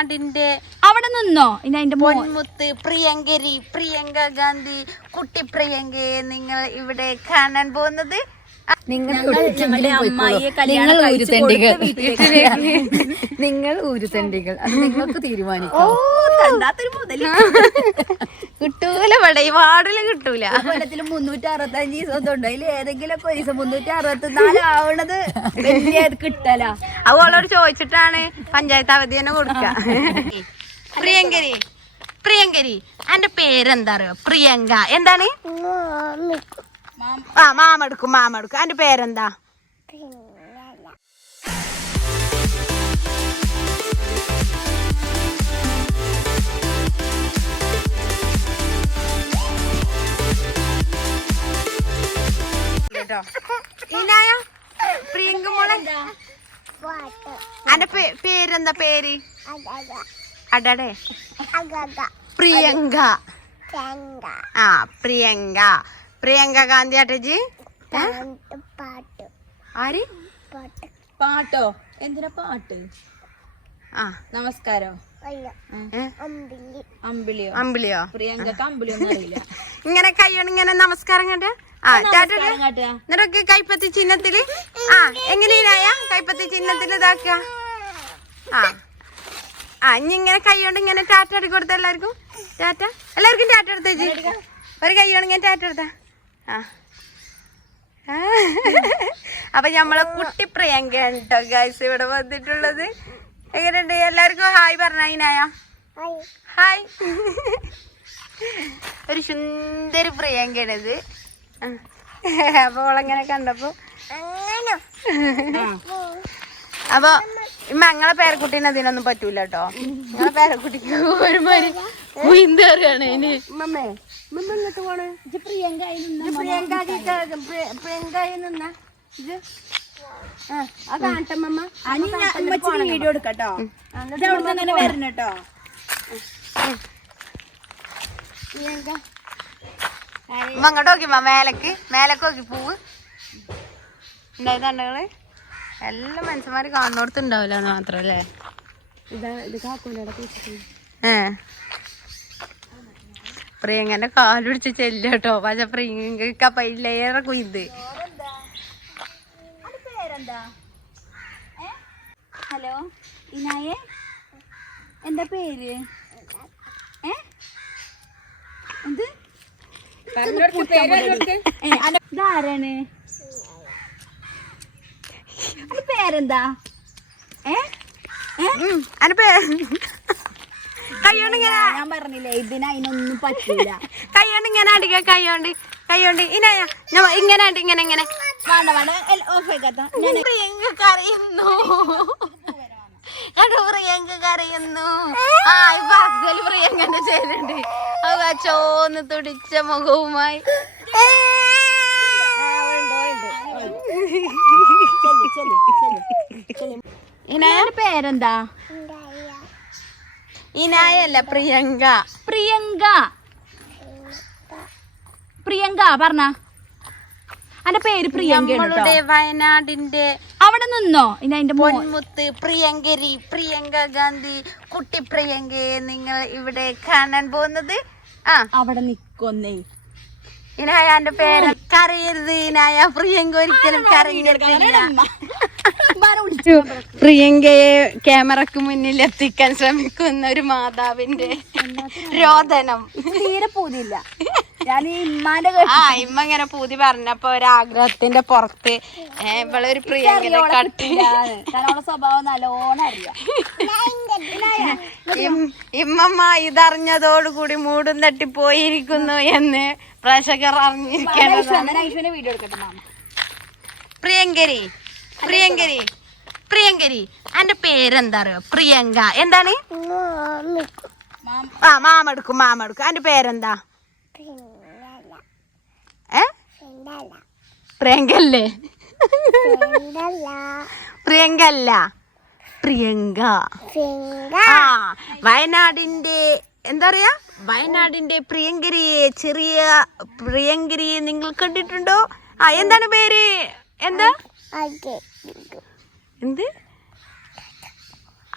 വയനാടിന്റെ അവിടെ നിന്നോ? ഇനി അതിന്റെ പൊന്മുത്ത് പ്രിയങ്കരി പ്രിയങ്ക ഗാന്ധി കുട്ടി പ്രിയങ്കയെ നിങ്ങൾ ഇവിടെ കാണാൻ പോകുന്നത് നിങ്ങൾ ഉരുത്തണ്ടികൾ അമ്മായിയെ കല്യാണം നിങ്ങൾ ഊരുത്തണ്ടികൾ അത് നിങ്ങൾക്ക് ഓ തണ്ടാത്തൊരു മുതൽ. കിട്ടൂല ഇവിടെ ഈ വാർഡിൽ കിട്ടൂല കൊല്ലത്തിൽ മുന്നൂറ്റി അറുപത്തഞ്ച് ദിവസം ഉണ്ടോ. അതിൽ ഏതെങ്കിലും ഒക്കെ ദിവസം മുന്നൂറ്റി അറുപത്തിനാല് ആവണത് വലിയ കിട്ടല. അവളോട് ചോദിച്ചിട്ടാണ് പഞ്ചായത്ത് അവധി തന്നെ കൊടുക്ക. പ്രിയങ്കരി പ്രിയങ്കരി എന്റെ പേരെന്താ അറിയോ? പ്രിയങ്ക. എന്താണ്? ആ മാമെടുക്കും മാമെടുക്കും അതിന്റെ പേരെന്താ? കേട്ടോ ഇനായ പ്രിയങ്ക മോളെ. അന്റെ പേ- പേരെന്താ പേര്? അടടെ. പ്രിയങ്ക. ആ പ്രിയങ്ക. പ്രിയങ്ക ഗാന്ധി അട്ടജി ആര്? പാട്ടോ. എന്തിനാ പാട്ട്? ആ നമസ്കാരം? അമ്പിളിയോ? അമ്പിളിയോ? പ്രിയങ്ക അമ്പിളിയോ ഇങ്ങനെ കൈയാണ് ഇങ്ങനെ നമസ്കാരം കണ്ട് ആ എന്നിട്ടൊക്കെ കൈപ്പത്തി ചിഹ്നത്തിൽ? ആ എങ്ങനെയായ കൈപ്പത്തി ചിഹ്നത്തിൽ ഇതാക്കുക. ആ. ആ ഇനി ഇങ്ങനെ കൈകൊണ്ട് ഇങ്ങനെ ടാറ്റ എടുക്കൊടുത്ത എല്ലാവർക്കും? ടാറ്റ? എല്ലാവർക്കും ടാറ്റ എടുത്തേച്ചി ഒരു കൈയോണ്ട് ഇങ്ങനെ ടാറ്റ എടുത്താ ആ. അപ്പൊ നമ്മളെ കുട്ടി പ്രിയങ്ക കേട്ടോ ഗൈസ് ഇവിടെ വന്നിട്ടുള്ളത്. എങ്ങനെയുണ്ട്? എല്ലാവർക്കും ഹായ് പറഞ്ഞായ ഹായ്. ഒരു സുന്ദരി പ്രിയങ്കയാണിത്. അപ്പൊ ഓളങ്ങനെ കണ്ടപ്പോ? അപ്പൊ ഇമ്മ ഞങ്ങളെ പേരക്കുട്ടീനെ അതിനൊന്നും പറ്റൂല കേട്ടോ ഞങ്ങളെ പേരക്കുട്ടിക്ക് ഒരുമാതിരി കുയിന്തേറിയാണ് ഇനി മമ്മേ മമ്മ ഇങ്ങോട്ട് പോണ് പ്രിയങ്ക പ്രിയങ്കായി നിന്ന ഇത് ആ ആ കാണട്ടെ മമ്മ വീഡിയോ എടുക്കട്ടോ ഇത് അവിടുന്ന് അങ്ങനെ വരണം കേട്ടോ പ്രിയങ്ക ഇമ്മ അങ്ങോട്ട് നോക്കിമ്മ മേലക്ക് മേലക്ക് നോക്കി പൂവ് ഉണ്ടായതാണ്ടങ്ങൾ എല്ലാ മനുഷ്യന്മാര് കാണുന്നോടത്ത് ഉണ്ടാവില്ല മാത്രല്ലേ? ഇതാ ഇത് കാക്കൂന്റെ കുറിച്ചിട്ടുണ്ട് ഏ. പ്രിയങ്കന്റെ കാലുപിടിച്ച് ചെല്ലോ പക്ഷെ പ്രിയങ്ക പൈലേറെ കുയിന്ത്. ഹലോ ഇനായെ? എന്താ പേര്? ഏ? എന്ത്? ഇതാരാണ് അന്റെ പേരെന്താ? ഏ? ഇങ്ങനെ ഞാൻ പറഞ്ഞില്ലേ ഇതിന് അതിനൊന്നും പറ്റില്ല കൈയോണ്ട് ഇങ്ങനെ അടിക്ക കൈയോണ്ട് കൈയോണ്ട് ഇന ഇങ്ങനെ അടി ഇങ്ങനെ ഇങ്ങനെ. വേണ്ട വേണ്ട ഓഫ് ആക്കാത്ത പ്രിയങ്ക കരയുന്നു. എടാ പ്രിയങ്ക ആ ഇപ്പൊ അഫ്സൽ പ്രിയങ്കന്റെ ചേരുണ്ട്. അവ ചോന്ന് തുടിച്ച മുഖവുമായി. ഇനായ പേരെന്താ? ഇനായല്ല പ്രിയങ്ക. പ്രിയങ്ക. പ്രിയങ്ക പറഞ്ഞ. അന്റെ പേര് പ്രിയങ്ക വയനാടിന്റെ അവിടെ നിന്നോ? ഇനി അതിന്റെ പൊന്മുത്ത് പ്രിയങ്കരി പ്രിയങ്ക ഗാന്ധി കുട്ടി പ്രിയങ്കയെ നിങ്ങൾ ഇവിടെ കാണാൻ പോകുന്നത്? ആ. അവിടെ നിക്കൊന്നേ. ഇനായ എന്റെ പേര് കരയരുത് ഇനായ. പ്രിയങ്ക ഒരിക്കലും കരഞ്ഞിട്ടില്ല പ്രിയങ്കയെ ക്യാമറക്ക് മുന്നിൽ എത്തിക്കാൻ ശ്രമിക്കുന്ന ഒരു മാതാവിന്റെ രോദനം. തീരെ പൂതിയില്ല. ഞാൻ ഈ ഇമ്മാന്റെ ആ ഇമ്മ ഇങ്ങനെ പൂതി പറഞ്ഞപ്പോ ഒരാഗ്രഹത്തിന്റെ പുറത്ത് ഇവളൊരു പ്രിയങ്കനെ കട്ടി സ്വഭാവം നല്ലോണം അറിയാം. ഇമ്മമ്മ ഇതറിഞ്ഞതോടുകൂടി മൂടും തട്ടിപ്പോയിരിക്കുന്നു എന്ന് പ്രേക്ഷകർ അറിഞ്ഞിരിക്കണം വീഡിയോ എടുക്കട്ടെ മാമ പ്രിയങ്കരി പ്രിയങ്കരി. പ്രിയങ്കരി എന്റെ പേരെന്താ അറിയോ പ്രിയങ്ക. എന്താണ്? ആ മാമെടുക്കും മാമെടുക്കും. എന്റെ പേരെന്താ? ഏ? പ്രിയങ്കല്ലേ? പ്രിയങ്കല്ല. പ്രിയങ്ക. ആ വയനാടിന്റെ എന്താ പറയാ വയനാടിന്റെ പ്രിയങ്കരിയെ ചെറിയ പ്രിയങ്കരിയെ നിങ്ങൾ കണ്ടിട്ടുണ്ടോ? ആ എന്താണ് പേര്? എന്താ? എന്ത്?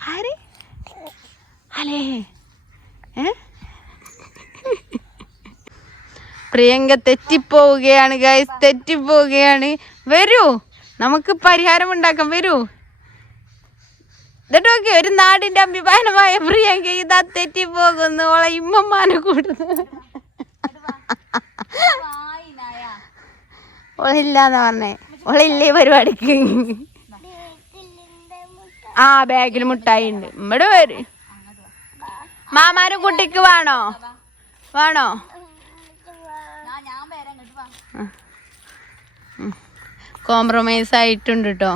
ആര്? അലേ. ഏ? പ്രിയങ്ക തെറ്റിപ്പോവുകയാണ് ഗൈസ് തെറ്റിപ്പോവുകയാണ്. വരൂ. നമുക്ക് പരിഹാരം ഉണ്ടാക്കാം. വരൂ. എന്നിട്ട് നോക്കി ഒരു നാടിന്റെ അഭിമാനമായ പ്രിയങ്ക ഇതാ തെറ്റിപ്പോകുന്നു. ഓളെ ഇമ്മമാനെ കൂടുന്നു ഓളില്ലാന്ന് പറഞ്ഞേ. ഓളില്ലേ പരിപാടിക്ക്? ആ ബാഗിൽ മുട്ടായി ഉണ്ട് ഇവിടെ വര്. മാമാരും കുട്ടിക്ക് വേണോ? വേണോ? കോംപ്രമൈസ് ആയിട്ടുണ്ട് കേട്ടോ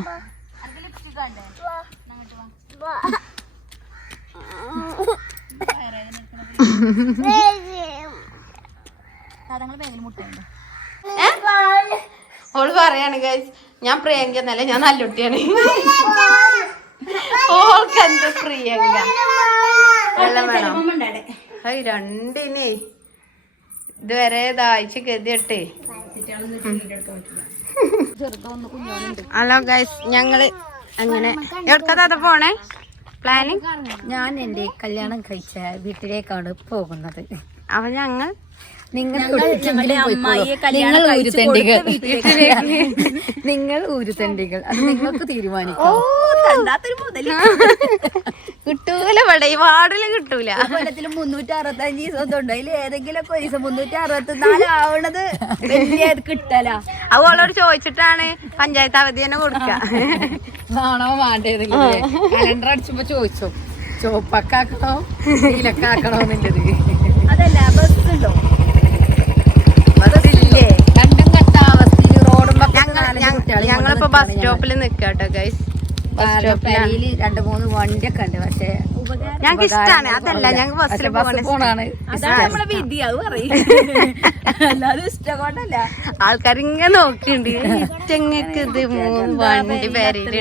ഓൾ പറയാണ് ഗൈസ് ഞാൻ പ്രിയങ്ക ഞാൻ നല്ല നല്ലുട്ടിയാണ്. ഓൾക്ക് എന്ത് പ്രിയങ്ക. വെള്ളം വേണോ. ഹൈ രണ്ടിനെ. ഇതുവരെ ദാഹിച്ച് ഗതിയട്ടെ ഹലോ ഗൈസ് ഞങ്ങൾ അങ്ങനെ എവിടക്കാ പോണേ? പ്ലാനിങ് ഞാൻ എന്റെ കല്യാണം കഴിച്ച വീട്ടിലേക്കാണ് പോകുന്നത്. അപ്പൊ ഞങ്ങൾ നിങ്ങൾ ഊരുത്തണ്ടികൾ നിങ്ങൾ ഊരുതണ്ടികൾ അത് നിങ്ങൾക്ക് തീരുമാനിക്കാം. കിട്ടൂല ഇവിടെ ഈ വാർഡിൽ കിട്ടൂല. കൊല്ലത്തിൽ മുന്നൂറ്റി അറുപത്തി അഞ്ച് ദിവസം ഉണ്ട്. അതിൽ ഏതെങ്കിലും ഒക്കെ ദിവസം മുന്നൂറ്റി അറുപത്തി നാല് ആവണത് വലിയ കിട്ടല അവളോട് ചോദിച്ചിട്ടാണ് പഞ്ചായത്ത് അവധി തന്നെ കൊടുക്ക. ആണോ വേണ്ടത് കലണ്ടർ അടിച്ചപ്പോ ചോദിച്ചു. ചോപ്പക്കാക്കണോ ഇലക്കാക്കണോന്നുണ്ടത് എന്നുള്ളത്? അതല്ല ബസ് ഉണ്ടോ? ഞങ്ങളിപ്പോ ബസ് സ്റ്റോപ്പിൽ നിക്കാട്ടോ ഗൈസ് രണ്ട് മൂന്ന് വണ്ടിയൊക്കെ ഉണ്ട് പക്ഷെ ഞങ്ങൾക്ക് ഇഷ്ടാണ്. അതല്ല ഞങ്ങൾക്ക് ബസ്സിൽ പോണാണ് ആൾക്കാർ ഇങ്ങനെ നോക്കിണ്ട് ചെങ്ങക്ക് ഇത് മൂന്ന് വണ്ടി പേരുണ്ട്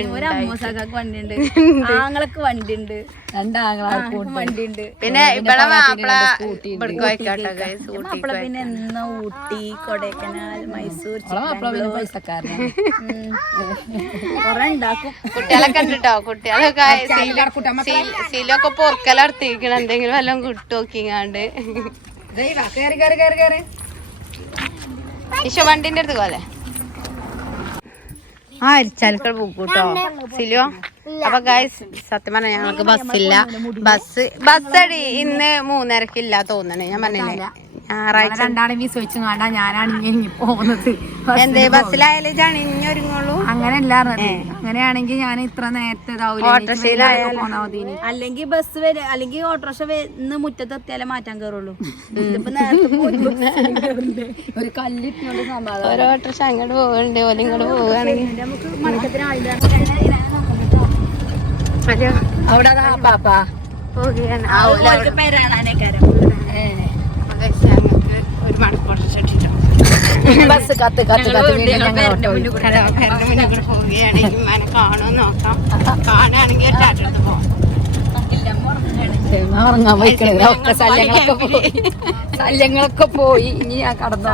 വണ്ടി ഉണ്ട് ആങ്ങളക്ക് വണ്ടി ഉണ്ട് പിന്നെ ഇവിടെ മാപ്പിള മാപ്പിള പിന്നെ എന്ന ഊട്ടി കൊടൈക്കനാൽ മൈസൂർ കൊറേ ഉണ്ടാക്കും കുട്ടികളൊക്കെ ഉണ്ടോ കുട്ടികളൊക്കെ സീലൊക്കെ പൊറക്കലർത്തിക്കണ എന്തെങ്കിലും വല്ലതും കിട്ടുമോക്കിങ്ങാണ്ട് കേറി കേറി കേറി കേറി. ഈശോ വണ്ടിന്റെ അടുത്ത് പോലെ ആ അരിച്ചാലക്കൾ പോകും സിലിയോ? സിലോ അപ്പൊ ഗൈസ് സത്യം പറഞ്ഞ ഞങ്ങൾക്ക് ബസ്സില്ല ബസ് ബസ് അടി ഇന്ന് മൂന്നരക്കില്ല തോന്നണേ. ഞാൻ പറഞ്ഞില്ലേ? ഞായറാഴ്ച രണ്ടാളും വീസ് വെച്ച് വേണ്ട ഞാനാണ് ഇങ്ങനെ പോകുന്നത്. എന്തേ ബസ്സിലായാലും ചണിഞ്ഞൊരുങ്ങുള്ളൂ അങ്ങനെ അങ്ങനെയാണെങ്കിൽ ഞാൻ ഇത്ര നേരത്തെ അല്ലെങ്കിൽ ബസ് വരെ അല്ലെങ്കിൽ ഓട്ടോറിക്ഷ ഇന്ന് മുറ്റത്ത് എത്തിയാലേ മാറ്റാൻ കയറുള്ളൂ. ഒരു സമാധാനം. ഓരോ ഓട്ടോറിക്ഷ അങ്ങോട്ട് പോകുന്നുണ്ട് ഓല ഇങ്ങോട്ട് പോവുകയാണെങ്കിൽ നമുക്ക് മടക്കത്തിന് അവിടെ പാപ്പാ. അവിടെ. പേരാണാനേക്കാരം അപ്പൊ guys, ഞങ്ങൾക്ക് ഒരു മണിക്കൂർ ചുറ്റിട്ടോ ബസ് കത്ത് കത്ത് കത്ത് നോക്കാം. കാണുകയാണെങ്കിൽ ഉറങ്ങാൻ പോയിക്കണേ ഒക്കെ ശല്യങ്ങളൊക്കെ പോയി. ശല്യങ്ങളൊക്കെ പോയി. ഇനി ഞാൻ കടന്നു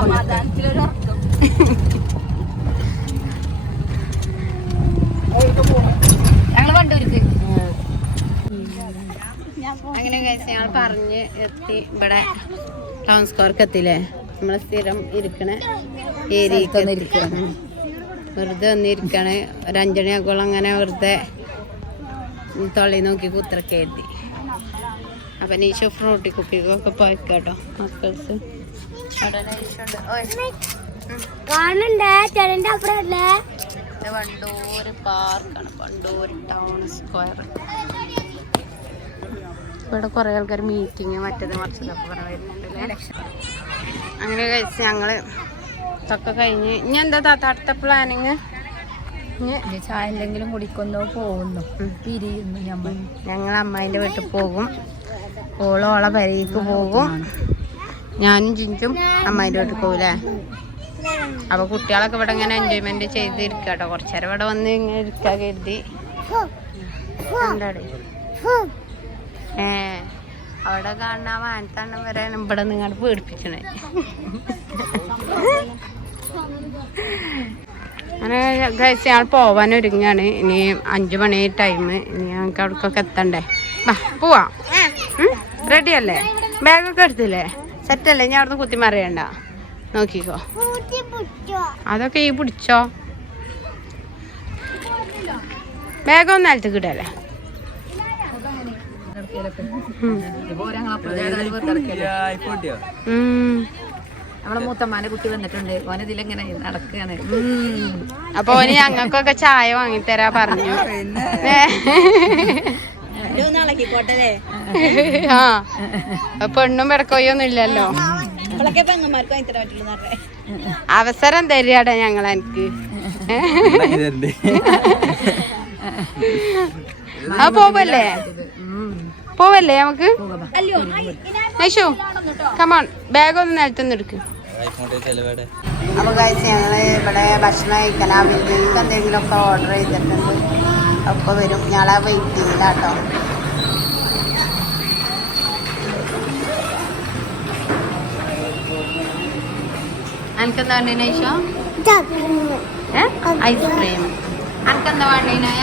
ഞങ്ങൾ കണ്ടൂർക്ക് അങ്ങനെ കഴിച്ച് ഞങ്ങൾ പറഞ്ഞ് എത്തി. ഇവിടെ ടൗൺ സ്ക്വയർക്ക് എത്തില്ലേ നമ്മൾ സ്ഥിരം ഇരിക്കണ ഏരിയക്ക് വെറുതെ വന്നിരിക്കണേ ഒരു അഞ്ചണി ആക്കോളം അങ്ങനെ വെറുതെ തൊള്ളി നോക്കി കുത്തിറക്കി എത്തി. അപ്പൊ നീശ ഫ്രൂട്ടി കുപ്പിക്കൊക്കെ പോയിക്കോട്ടോ മക്കൾസ്. അവിടെ. കാണണ്ടേ? അപ്പുറല്ലേ വണ്ടൂര് പാർക്കാണ് വണ്ടൂര് ടൗൺ സ്ക്വയർ ഇവിടെ കുറെ ആൾക്കാർ മീറ്റിങ് മറ്റേത് മറിച്ചതൊക്കെ പറഞ്ഞ് വരുന്നുണ്ട് അങ്ങനെ കഴിച്ച് ഞങ്ങൾ ഇതൊക്കെ കഴിഞ്ഞ്. ഇനി എന്താ താത്ത അടുത്ത പ്ലാനിങ് ചായ എന്തെങ്കിലും കുടിക്കുന്നോ പോകുന്നു? പിരിയുന്നു ഞമ്മൾ. ഞങ്ങൾ അമ്മായിന്റെ വീട്ടിൽ പോകും. ഓളോളെ ഓളെ പെരയ്ക്ക് പോകും. ഞാനും ചിഞ്ചും അമ്മായിന്റെ വീട്ടിൽ പോകൂലേ അപ്പൊ കുട്ടികളൊക്കെ ഇവിടെ ഇങ്ങനെ എൻജോയ്മെന്റ് ചെയ്ത് കേട്ടോ കുറച്ചേരം ഇവിടെ വന്ന് ഇങ്ങനെ ഇരിക്കാ കരുതി. ഏ അവിടെ കാണുന്ന വാനത്താണ് വരെ ഇവിടെ നിങ്ങടെ പേടിപ്പിക്കണേ. അങ്ങനെ കഴിച്ച് ഞങ്ങൾ പോവാൻ ഒരുങ്ങാണ്. ഇനി അഞ്ചു മണി ടൈം ഇനി ഞങ്ങൾക്ക് അവിടേക്കൊക്കെ എത്തണ്ടേ? ബാ പോവാം? റെഡി അല്ലേ? ബാഗൊക്കെ എടുത്തില്ലേ? സെറ്റല്ലേ ഞാൻ അവിടുന്ന് കുത്തി മറിയണ്ട. നോക്കിക്കോ. അതൊക്കെ ഈ പിടിച്ചോ? ബാഗൊന്നും നിലത്ത് കിട്ടല്ലേ നമ്മളെ മൂത്തമ്മാന്റെ കുട്ടി വന്നിട്ടുണ്ട്. ഓന ഇതിലിങ്ങനെ നടക്കുകയാണ് അപ്പൊ ഓന് ഞങ്ങൾക്കൊക്കെ ചായ വാങ്ങിത്തരാ പറഞ്ഞു. ആ പെണ്ണും പിടക്കോയൊന്നും ഇല്ലല്ലോ. അവസരം തരികട ഞങ്ങൾ എനിക്ക്. ആ പോവല്ലേ? പോവല്ലേ നമുക്ക്? നൈഷു കമോൺ ബാഗ് ഒന്ന് നിലത്തുനിന്ന് എടുക്ക്. അപ്പൊ കഴിച്ച് ഞങ്ങൾ ഇവിടെ ഭക്ഷണം കഴിക്കാൻ അവർക്ക് എന്തെങ്കിലുമൊക്കെ ഓർഡർ ചെയ്തിട്ടുണ്ട്. ഒക്കെ വരും. ഞങ്ങളെ വെയിറ്റ് ചെയ്യില്ല കേട്ടോ. എനിക്കെന്താ വേണ്ടി നൈഷോ ഐസ്ക്രീം. എനിക്കെന്താ വേണ്ടി നായ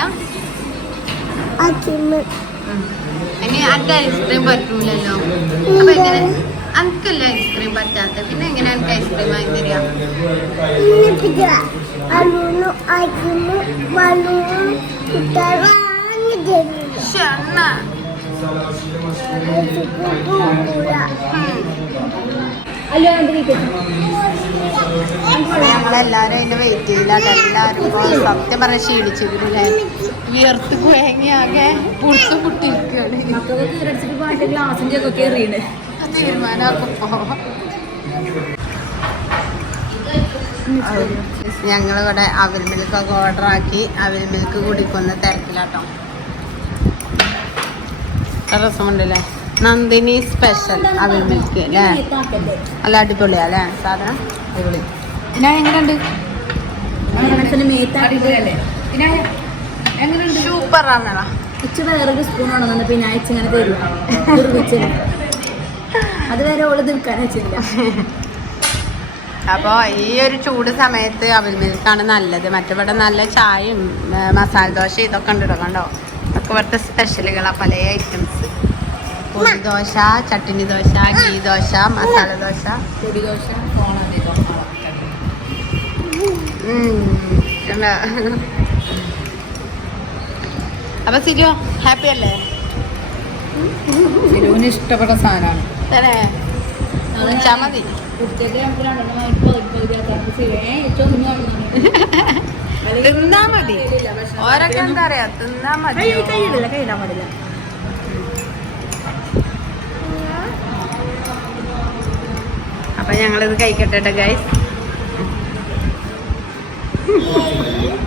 ഇനി അന്റെ ഐസ്ക്രീം പറ്റൂലല്ലോ. അപ്പൊ എങ്ങനെ? അനക്കല്ല ഐസ്ക്രീം പറ്റാത്ത? പിന്നെ എങ്ങനെ എനിക്ക് ഐസ്ക്രീം വാങ്ങി തരിക. ഞങ്ങളെല്ലാരും അതിന്റെ വെയിറ്റ് ചെയ്യില്ല. എല്ലാരും സത്യം പറഞ്ഞ ക്ഷീണിച്ചിട്ടില്ലേ വിയർത്ത് കുഴങ്ങി ആകെ പുറത്ത് പുട്ടിരിക്കുകയാണ് ഒക്കെ ഞങ്ങളിവിടെ അവിൽ മിൽക്കൊക്കെ ഓർഡർ ആക്കി അവിൽ മിൽക്ക് കുടിക്കുന്ന തിരക്കിലാട്ടോ. രസമുണ്ടല്ലേ? നന്ദിനി സ്പെഷ്യൽ അവിൽ മിൽക്ക് അല്ലേ? നല്ല അടിപൊളിയാ അല്ലേ സാധനം? അടിപൊളി. പിന്നെ എങ്ങനെയുണ്ട് എങ്ങനെയുണ്ട്? ഇച്ച് വേറൊരു പിന്നെ അയച്ച് ഇങ്ങനെ തരും. അത് വരെ ഓൾ നിൽക്കാൻ വെച്ചില്ല അപ്പോൾ ഈ ഒരു ചൂട് സമയത്ത് അവിൽ മിൽക്കാണ് നല്ലത്. മറ്റവിടെ നല്ല ചായയും മസാല ദോശ ഇതൊക്കെ ഉണ്ട് കണ്ടോ? ഒക്കെ ഇവിടുത്തെ സ്പെഷ്യലുകളാണ് പല ഐറ്റംസ് പൊടി ദോശ ചട്ടിനി ദോശ ഗീ ദോശ മസാല ദോശ. പൊടി ദോശ ഉം. അപ്പൊ സിലു ഹാപ്പി അല്ലേ? സിലുവിന് ഇഷ്ടപ്പെട്ട സാധനമാണ്. തന്നെ മതി. തിന്നാ ഓരൊക്കെ എന്താ പറയാ തിന്നാ മതി. പാടില്ല. അപ്പൊ ഞങ്ങളിത് കഴിക്കട്ടെ ഗൈസ്